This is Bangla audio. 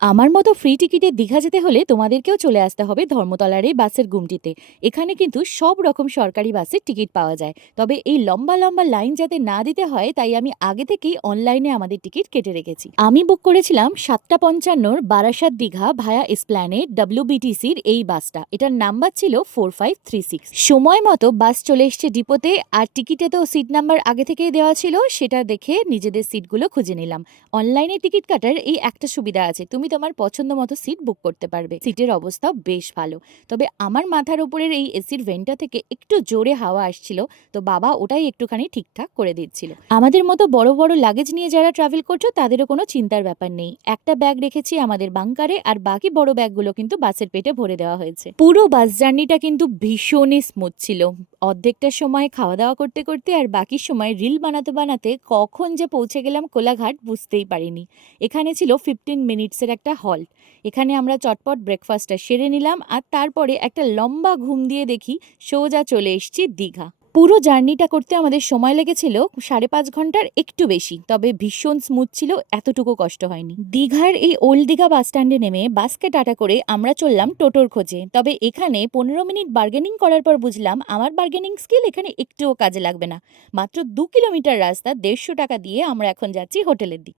আমার মতো ফ্রি টিকিটে দীঘা যেতে হলে তোমাদেরকেও চলে আসতে হবে ধর্মতলার এই বাসের গুমটিতে। এখানে কিন্তু সব রকম সরকারি বাসের টিকিট পাওয়া যায়। তবে এই লম্বা লম্বা লাইন যাতে না দিতে হয় তাই আমি আগে থেকেই অনলাইনে আমাদের টিকিট কেটে রেখেছি। আমি বুক করেছিলাম 7:55 বারাসাত দীঘা ভায়া এসপ্ল্যানেড WBTCর এই বাসটা। এটার নাম্বার ছিল 4536। সময় মতো বাস চলে এসছে ডিপোতে, আর টিকিটে তো সিট নাম্বার আগে থেকেই দেওয়া ছিল, সেটা দেখে নিজেদের সিটগুলো খুঁজে নিলাম। অনলাইনে টিকিট কাটার এই একটা সুবিধা আছে, তুমি তোমার পছন্দ মতো সিট বুক করতে পারবে। সিটের অবস্থাও বেশ ভালো। তবে আমার মাথার উপরের এই এসির ভেন্টটা থেকে একটু জোরে হাওয়া আসছিল, তো বাবা ওটাই একটুখানি ঠিকঠাক করে দিচ্ছিল। আমাদের মতো বড় বড় লাগেজ নিয়ে যারা ট্রাভেল করছো তাদেরও কোনো চিন্তার ব্যাপার নেই। একটা ব্যাগ রেখেছি আমাদের বাংকারে, আর বাকি বড় ব্যাগগুলো কিন্তু বাসের পেটে ভরে দেওয়া হয়েছে। পুরো বাস জার্নিটা কিন্তু ভীষণই স্মুথ ছিল। অর্ধেকটা সময় খাওয়া দাওয়া করতে করতে আর বাকি সময় রিল বানাতে বানাতে কখন যে পৌঁছে গেলাম কোলাঘাট বুঝতেই পারিনি। এখানে ছিল 15 মিনিটসের একটা হল্ট। এখানে আমরা চটপট ব্রেকফাস্টটা সেরে নিলাম, আর তারপরে একটা লম্বা ঘুম দিয়ে দেখি সোজা চলে এসেছি দীঘা। পুরো জার্নিটা করতে আমাদের সময় লেগেছিল 5.5 ঘন্টার একটু বেশি, তবে ভীষণ স্মুথ ছিল, এতটুকু কষ্ট হয়নি। দীঘার এই ওল্ড দীঘা বাস স্ট্যান্ডে নেমে বাসকে টাটা করে আমরা চললাম টোটোর খোঁজে। তবে এখানে 15 মিনিট বার্গেনিং করার পর বুঝলাম আমার বার্গেনিং স্কিল এখানে একটুও কাজে লাগবে না। মাত্র 2 কিলোমিটার রাস্তা 150 টাকা দিয়ে আমরা এখন যাচ্ছি হোটেলের দিকে।